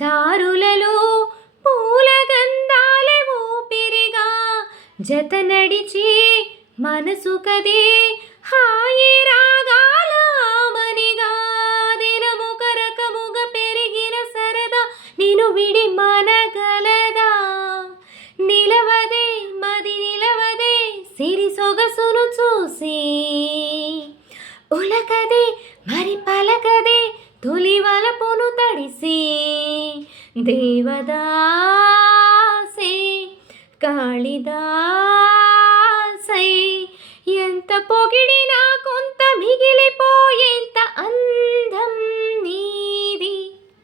దారులలో పూల గంధాలే ఊపిరిగా జత నడిచి మనసు కదే హాయి రాగాల మనిగా దినముక రకముగా పెరిగిన సరదా నిను విడి మనగలదా నిలవదే మది నిలవదే సిరి సొగసును చూసి ఉలకదే మరి పలకదే తొలి వలపును తడిసి దేవదాసే కాళిదాసై ఎంత పొగిడినా కొంత మిగిలిపోయేంత అందం